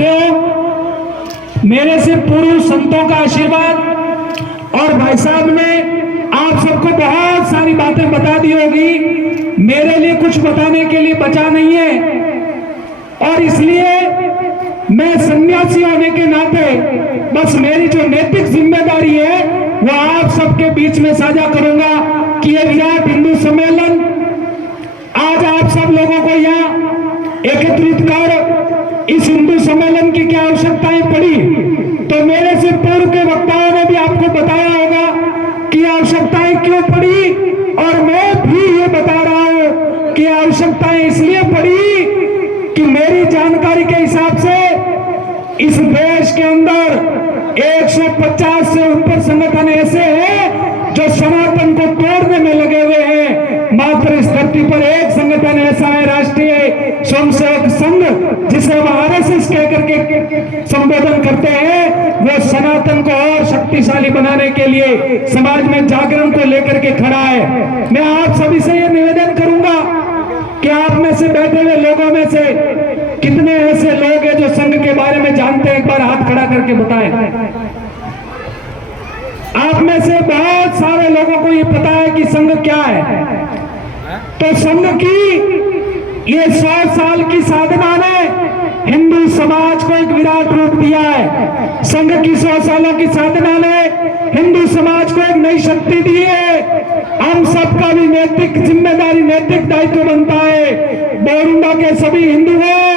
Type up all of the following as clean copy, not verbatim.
बैठे हो, मेरे से पूर्व संतों का आशीर्वाद और भाई साहब ने आप सबको बहुत सारी बातें बता दी होगी। मेरे लिए कुछ बताने के लिए बचा नहीं है और इसलिए मैं सन्यासी होने के नाते बस मेरी जो नैतिक जिम्मेदारी है वो आप सबके बीच में साझा करूंगा कि ये विराट हिंदू सम्मेलन आज आप सब लोगों को यहाँ एकत्रित कर इस हिंदू सम्मेलन की क्या आवश्यकताएं पड़ी, तो मेरे से पूर्व के वक्ताओं ने भी आपको बताया होगा कि आवश्यकताएं क्यों पड़ी और मैं भी ये बता रहा हूं कि आवश्यकताएं इसलिए पड़ी कि मेरी जानकारी के हिसाब से इस देश के अंदर 150 से ऊपर संगठन ऐसे हैं जो सनातन को तोड़ने में लगे हुए हैं। मात्र इस धरती पर एक संगठन ऐसा है, राष्ट्रीय स्वयंसेवक संघ, जिसे हम आरएसएस कहकर के संबोधन करते हैं, वो सनातन को और शक्तिशाली बनाने के लिए समाज में जागरण को लेकर के खड़ा है। मैं आप सभी से ये निवेदन करूंगा कि आप में से बैठे हुए लोगों में से कितने ऐसे लोग हैं जो संघ के बारे में जानते हैं, एक बार हाथ खड़ा करके बताएं। आप में से बहुत सारे लोगों को ये पता है कि संघ क्या है। तो संघ की ये 100 साल की साधना ने हिंदू समाज को एक विराट रूप दिया है। संघ की 100 सालों की साधना ने हिंदू समाज को एक नई शक्ति दी है। हम सबका भी नैतिक जिम्मेदारी, नैतिक दायित्व बनता है, बोरुंडा के सभी हिंदुओं,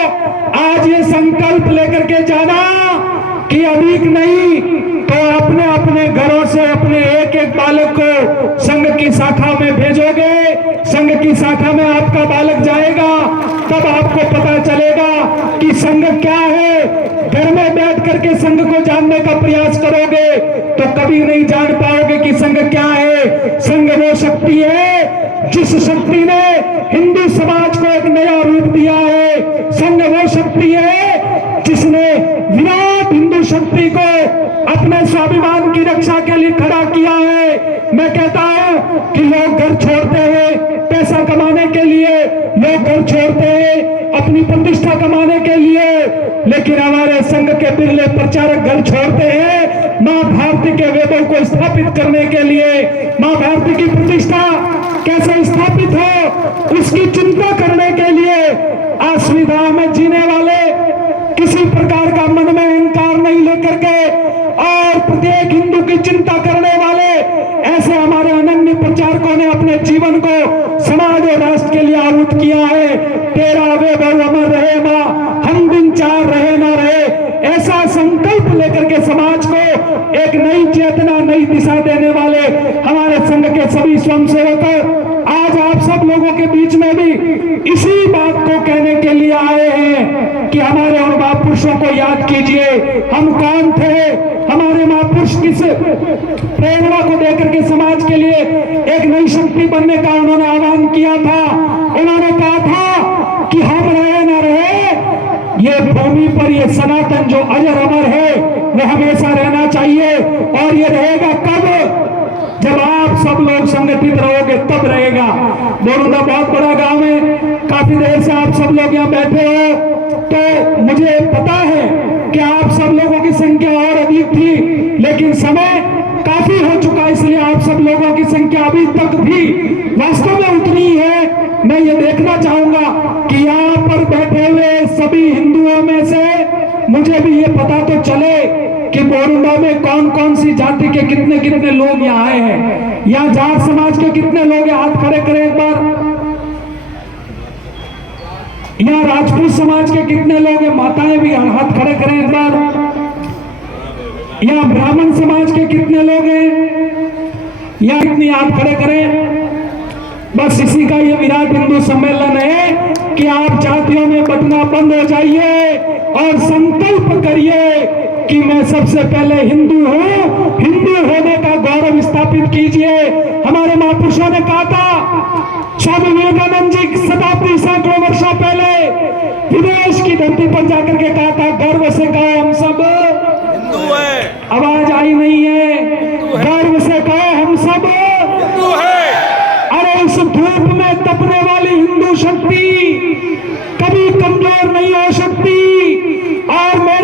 आज ये संकल्प लेकर के जाना कि अभी नहीं तो अपने अपने घरों से अपने एक एक बालक को संघ की शाखा में भेजोगे, संघ की शाखा में आपका बालक जाएगा, तब आपको पता चलेगा कि संघ क्या है। घर में बैठ करके संघ को जानने का प्रयास करोगे तो कभी नहीं जान पाओगे कि संघ क्या है। संघ वो शक्ति है जिस शक्ति ने हिंदू समाज को एक नया रूप दिया है। संघ वो शक्ति है जिसने विराट हिंदू शक्ति को अपने स्वाभिमान की रक्षा के लिए खड़ा किया है। मैं कहता हूं कि लोग घर छोड़ते हैं पैसा कमाने के लिए, लोग घर छोड़ते हैं अपनी प्रतिष्ठा कमाने के लिए, लेकिन हमारे संघ के बिरले प्रचारक घर छोड़ते हैं मां भारती के वेदों को स्थापित करने के लिए। मां भारती की प्रतिष्ठा कैसे स्थापित हो उसकी चिंता करने के लिए, असुविधा में जीने वाले, किसी प्रकार का मन में अहंकार नहीं लेकर के और प्रत्येक हिंदू की चिंता करने वाले ऐसे हमारे अनन्य प्रचारकों ने अपने जीवन को समाज और राष्ट्र के लिए आहुत किया है। तेरा वैभव अमर रहे मां, हम दिन चार रहे ना रहे, ऐसा संकल्प लेकर के समाज को एक नई चेतना, नई दिशा देने वाले हमारे संघ के सभी स्वयंसेवक आज आप सब लोगों के बीच में भी इसी बात को कहने के लिए आए हैं कि हमारे उन महापुरुषों को याद कीजिए। हम कौन थे, हमारे महापुरुष किस प्रेरणा को देकर के समाज के लिए एक नई शक्ति बनने का उन्होंने आह्वान किया था। उन्होंने कहा था कि हम रहे न रहे, ये भूमि पर ये सनातन जो अजर अमर है वो हमेशा रहना चाहिए। और ये रहेगा कब? जब आप सब लोग संगठित रहोगे तब रहेगा। बोरुंडा बहुत बड़ा गांव है, काफी देर से आप सब लोग यहाँ बैठे हो, तो मुझे पता है कि आप सब लोगों की संख्या और अधिक थी, लेकिन समय काफी हो चुका, इसलिए आप सब लोगों की संख्या अभी तक भी वास्तव में उतनी है। मैं ये देखना चाहूंगा कि यहाँ पर बैठे हुए सभी हिंदुओं में से मुझे भी ये पता तो चले कि बोरुंडा में कौन कौन सी जाति के कितने कितने लोग यहाँ आए हैं। यहाँ जाट समाज के कितने लोग हैं, हाथ खड़े करें एक बार। यहाँ राजपूत समाज के कितने लोग हैं, माताएं भी हाथ खड़े करें एक बार। यहाँ ब्राह्मण समाज के कितने लोग हैं, यहाँ कितनी हाथ खड़े करें। बस इसी का ये विराट हिंदू सम्मेलन है कि आप जातियों में बंटना बंद हो जाइए और संकल्प करिए कि मैं सबसे पहले हिंदू हूं, हिंदू होने का गौरव स्थापित कीजिए। हमारे महापुरुषों ने कहा था, स्वामी विवेकानंद जी शताब्दी सैकड़ों वर्षों पहले विदेश की धरती पर जाकर के कहा था, गर्व से कहो हम सब हिंदू है। आवाज आई नहीं है, गर्व से कहो हम सब हिंदू है। अरे इस धूप में तपने वाली हिंदू शक्ति कभी कमजोर नहीं हो सकती। और मेरे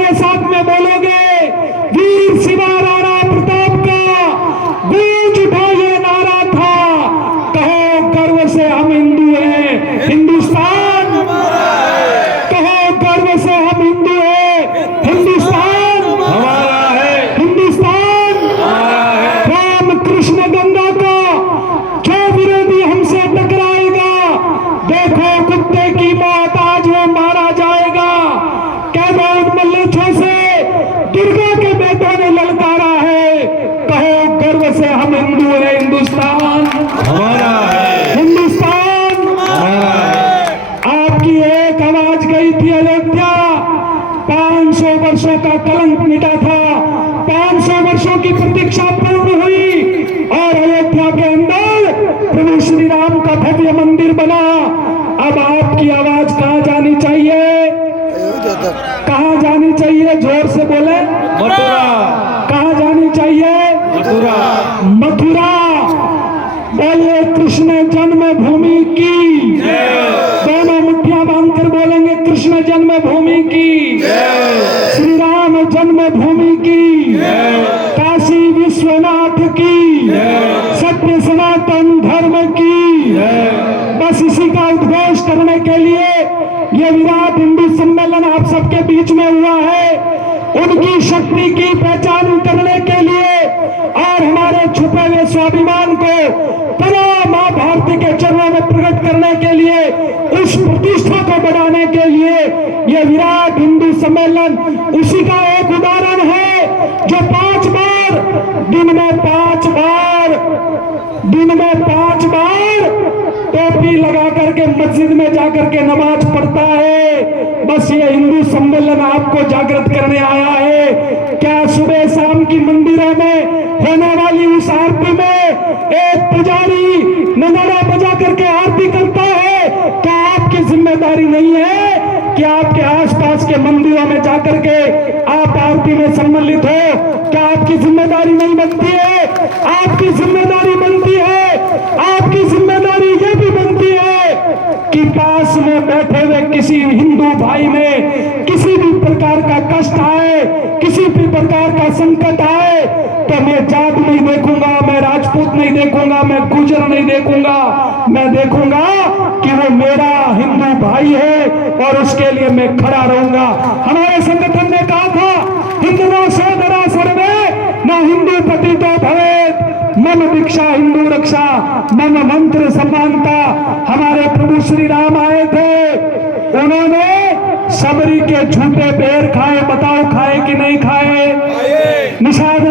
ललकारा है, कहो गर्व से हम हिंदू हैं, हिंदुस्तान हमारा है, हिंदुस्तान हमारा है। आपकी एक आवाज गई थी अयोध्या, 500 वर्षों का कलंक मिटा था, 500 वर्षों की प्रतीक्षा पूर्ण हुई और अयोध्या के अंदर प्रभु श्री राम का भव्य मंदिर बना। अब आपकी आवाज कहां जानी चाहिए, कहां जानी चाहिए? जोर से बोले। मथुरा, कहां जानी चाहिए? मथुरा, मथुरा। बोलिए कृष्ण जन्मभूमि की, दोनों मुठ्ठियां बांधकर बोलेंगे कृष्ण जन्मभूमि की, श्री राम जन्मभूमि की, काशी विश्वनाथ की, सत्य सनातन धर्म की। बस इसी का उद्घोष करने के लिए ये विराट हिंदू सम्मेलन आप सबके बीच में हुआ है। उनकी शक्ति की पहचान करने के लिए और हमारे छुपे हुए स्वाभिमान को पुनः मां भारती के चरणों में प्रकट करने के लिए, उस प्रतिष्ठा को बढ़ाने के लिए ये विराट हिंदू सम्मेलन उसी का एक उदाहरण है, जो 5 बार दिन में 5 बार टोपी लगा करके मस्जिद में जाकर के नमाज पढ़ता है। बस ये हिंदू सम्मेलन आपको जागृत करने आया है। क्या सुबह शाम की मंदिरों में होने वाली उस आरती में एक पुजारी नगाड़ा बजा करके आरती करता है, क्या आपकी जिम्मेदारी नहीं है कि आपके आसपास के मंदिरों में जाकर के आप आरती में सम्मिलित हो? क्या आपकी जिम्मेदारी नहीं बनती है? आपकी जिम्मेदारी बनती है। आपकी जिम्मेदारी ये भी बनती है कि पास में बैठे हुए किसी हिंदू भाई में किसी भी प्रकार का कष्ट आए, किसी भी प्रकार का संकट आए, तो मैं जात नहीं देखूंगा, मैं राजपूत नहीं देखूंगा, मैं गुर्जर नहीं देखूंगा, मैं देखूंगा कि वो मेरा हिंदू भाई है और उसके लिए मैं खड़ा रहूंगा। हमारे संगठन ने कहा था, हिंदुओं सोदरा सर्वे न हिंदू पतितो भवेत्, मम दीक्षा हिंदू रक्षा, मम मंत्र समानता। हमारे प्रभु श्री राम आए थे, उन्होंने सबरी के झूठे बेर खाए, बताओ खाए कि नहीं खाए? निषाद